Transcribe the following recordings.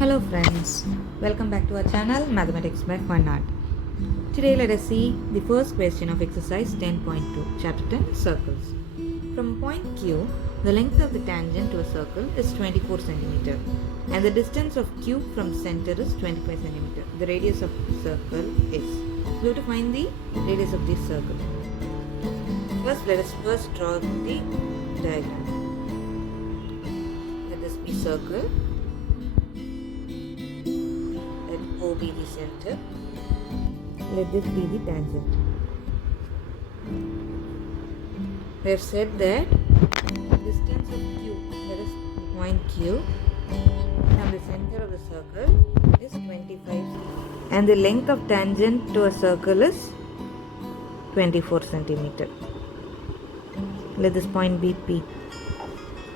Hello friends, welcome back to our channel Mathematics by Fun Art. Today let us see the first question of exercise 10.2, chapter 10, circles. From point Q, the length of the tangent to a circle is 24 cm and the distance of Q from center is 25 cm. The radius of the circle is. We have to find the radius of this circle. First, let us draw the diagram. Let this be circle. O be the center. Let this be the tangent. We have said that distance of Q, that is point Q, from the center of the circle is 25 and the length of tangent to a circle is 24 cm. Let this point be P.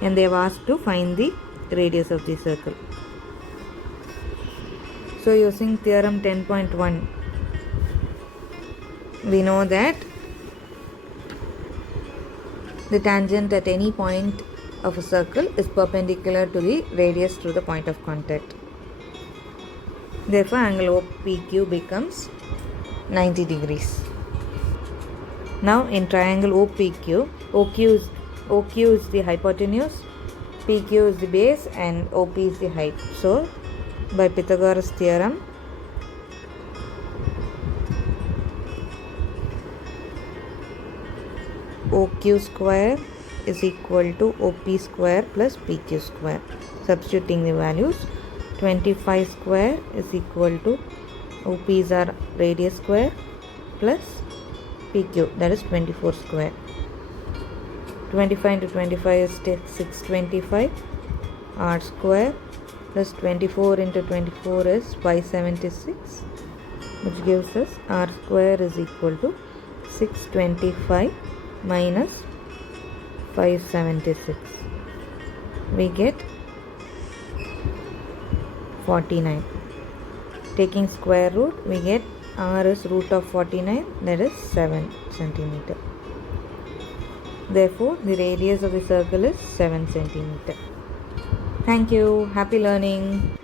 And they have asked to find the radius of the circle. So using theorem 10.1, we know that the tangent at any point of a circle is perpendicular to the radius through the point of contact. Therefore, angle OPQ becomes 90 degrees. Now, in triangle OPQ, OQ is the hypotenuse, PQ is the base, and OP is the height. So, by Pythagoras theorem, OQ square is equal to OP square plus PQ square. Substituting the values, 25 square is equal to OP is our radius square plus PQ, that is 24 square. 25 into 25 is 625, R square plus 24 into 24 is 576, which gives us R square is equal to 625 minus 576. We get 49. Taking square root, we get R is root of 49, that is 7 cm. Therefore, the radius of the circle is 7 cm. Thank you. Happy learning.